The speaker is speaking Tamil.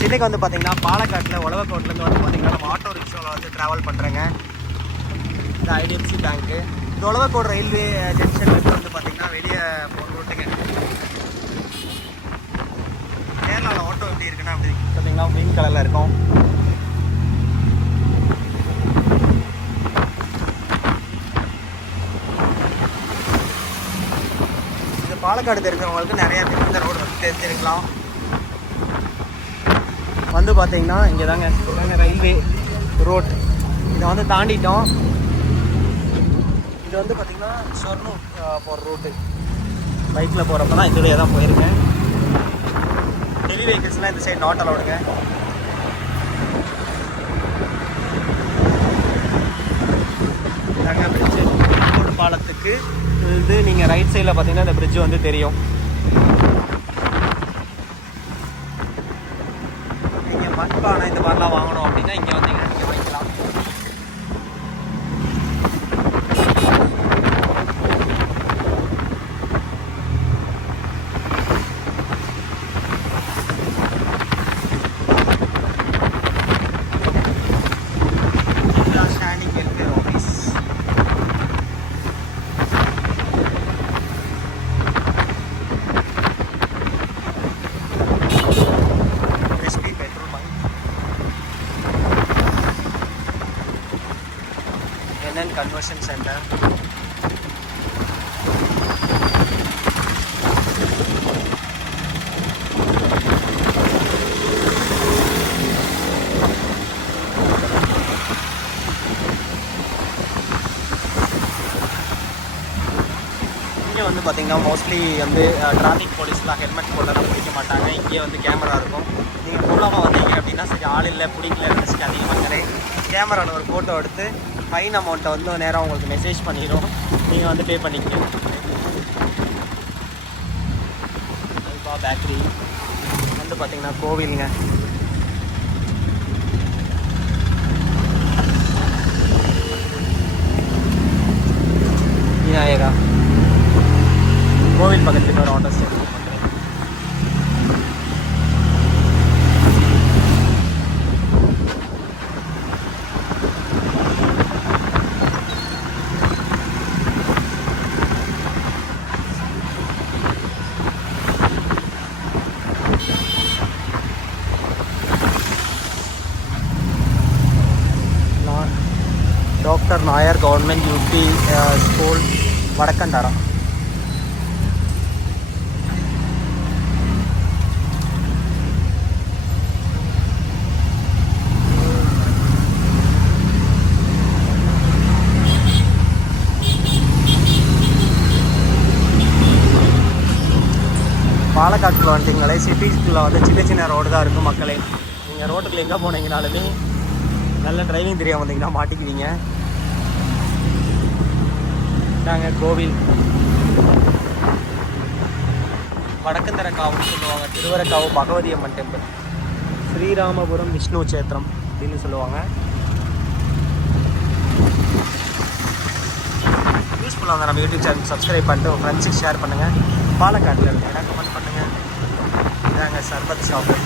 சென்னைக்கு வந்து பார்த்தீங்கன்னா பாலக்காட்டில் உழவக்கோட்டிலேருந்து வந்து பார்த்தீங்கன்னா நம்ம ஆட்டோ ரிக்ஷாவில் வந்து ட்ராவல் பண்ணுறேங்க. இந்த ஐடிஎஃப்சி பேங்க்கு இந்த உழவக்கோடு ரயில்வே ஜங்ஷன்லேருந்து வந்து பார்த்தீங்கன்னா வெளியே போகிற ரோட்டுங்க. கேரளாவில் ஆட்டோ எப்படி இருக்குன்னா அப்படி பார்த்தீங்கன்னா க்ரீன் கலரில் இருக்கும். இது பாலக்காடு தெரிஞ்சவங்களுக்கு நிறைய பேர் இந்த ரோடு வந்து தெரிஞ்சிருக்கலாம். வந்து பார்த்தீங்கன்னா இங்கே தாங்க ரயில்வே ரோட். இதை வந்து தாண்டிட்டோம். இது வந்து பார்த்தீங்கன்னா ஷொர்ணூர் போகிற ரோட்டு. பைக்கில் போகிறப்ப தான் இதுலேயே தான் போயிருக்கேன். ஹெவி வெஹிக்கிள்ஸ்லாம் இந்த சைடு நாட் அலவுடுங்க. இதாங்க பிரிட்ஜு. ரோடு பாலத்துக்கு இது நீங்கள் ரைட் சைடில் பார்த்தீங்கன்னா இந்த பிரிட்ஜு வந்து தெரியும். நீங்கள் மண்பானை இந்த மாதிரிலாம் வாங்கணும் அப்படின்னா இங்கே வந்தீங்கன்னா நீங்கள் வாங்கிக்கலாம். Conversion centre. இங்கே வந்து பார்த்தீங்கன்னா மோஸ்ட்லி வந்து டிராஃபிக் போலீஸ்லாம் ஹெல்மெட் போடலாம் பிடிக்க மாட்டாங்க. இங்கேயே வந்து கேமரா இருக்கும். நீங்கள் ஃபுல்லாக வந்தீங்க அப்படின்னா சரி ஆள் இல்லை பிடிக்கல நினச்சிட்டு அதிகமாக கேமராவில் ஒரு ஃபோட்டோ எடுத்து ஃபைன் அமௌண்ட்டை வந்து நேராக உங்களுக்கு மெசேஜ் பண்ணிடும். நீங்கள் வந்து பே பண்ணிக்கணும். அல்பா பேக்கரி வந்து பார்த்தீங்கன்னா கோவிலுங்க. விநாயகா கோவில் பக்கத்தில் ஒரு auto stand. Doctor Nair government UP school Vadakkantharam. பாலக்காட்டில் வந்துட்டிங்களே சிட்டிஸ்குள்ளே வந்து சின்ன சின்ன ரோடு தான் இருக்கும் மக்களே. நீங்கள் ரோட்டுக்குள்ள எங்கே போனீங்கனாலுமே நல்ல டிரைவிங் தெரியாமல் வந்தீங்கன்னா மாட்டிக்குவீங்க. நாங்கள் கோவில் வடக்கந்தரக்காவுன்னு சொல்லுவாங்க. திருவரக்காவு பகவதி அம்மன் டெம்பிள். ஸ்ரீராமபுரம் விஷ்ணு சேத்திரம் அப்படின்னு சொல்லுவாங்க. யூஸ்ஃபுல்லாக இருந்தால் நம்ம யூடியூப் சேனல் சப்ஸ்கிரைப் பண்ணிட்டு உங்கள் ஃப்ரெண்ட்ஸுக்கு ஷேர் பண்ணுங்கள். பாலக்காட்டில் இருக்குன்னா கமெண்ட் பண்ணுங்கள். இதாங்க சர்பத் ஷாப்பு.